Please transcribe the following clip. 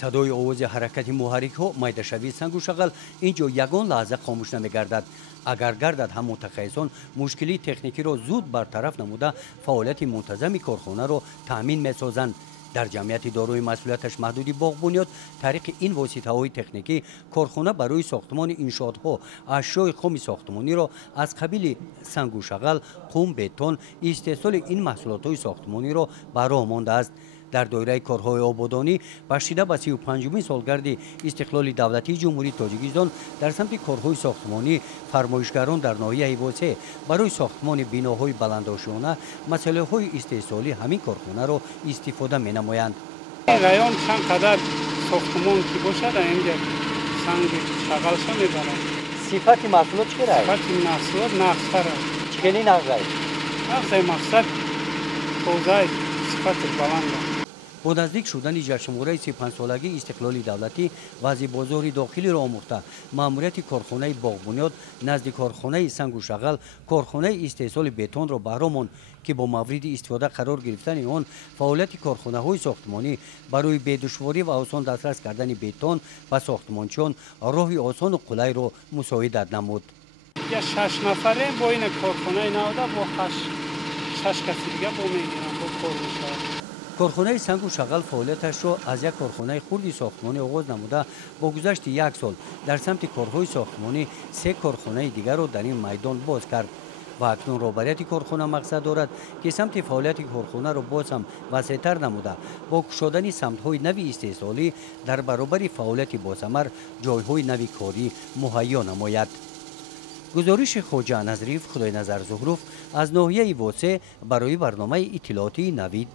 صدای آواز حرکت محرک ها میده‌شوی سنگ و شغل اینجا یگان لحظه خاموش نمی‌گردد. اگر گردد هم متخصصان مشکلی تکنیکی را زود برطرف نموده فعالیت منتظم کارخانه را تامین می‌سازند. در جمعیت داروی مسئولیتش محدودی باغ بنیاد طریق این واسطه‌های تکنیکی کارخانه برای ساختمان انشاءات‌ها اشیاء خام ساختمانی را از قبیل سنگ و شغل، قم، بتون استحصال این محصولات ساختمانی را به راه مانده است. در دایره کارهای آبادانی بخشیده به 35مین سالگرد استقلال دولتی جمهوری تاجیکستان در سمت کارهای ساختمانی فرمایشگران در ناحیه واسه برای ساختمان بناهای بلندآشیانه مسئله‌های استحصالی همین کارخانه را استفاده می‌نمایند. رایون چند قدر ساختمان که باشد اینجا سنگ شغلش می‌برند. صفت محصولات چقدر؟ صفت محصولات نقص‌تر است. چگونه نقص؟ نقص مقصد توزیع صفت بلند. با نزدیک شدن جشنواره 35 سالگی استقلال دولتی وضع بازار داخلی را آموخته ماموریت کارخانه باغ بنیاد نزد کارخانه سنگ و شغل کارخانه استحصال بتون را بهرامون که با مورد استفاده قرار گرفتن آن فعالیت کارخانه های ساختمانی برای بدشواری و آسان دسترس کردن بتون و ساختمانچیان راه آسان و قلای را مساعدت نمود. یا 6 نفره با این کارخانه نهاده با 6 کسی دیگه با میگیرن با کار میشه. کارخانه سنگ و شغل فعالیتش را از یک کارخانه خردی ساختمانی آغاز نموده با گذشت یک سال در سمت کارهای ساختمانی 3 کارخانه دیگر را در این میدان باز کرد و اکنون رهبریت کارخانه مقصد دارد که سمت فعالیت کارخانه را باز هم وسیع‌تر نموده با گشودن سمت‌های نوی استحصالی در برابر فعالیت باثمر جای‌های نوی کاری مهیا نماید. گزارش خواجه نظریف خدای نظر زهروف از ناحیه واسه برای برنامه اطلاعاتی نوید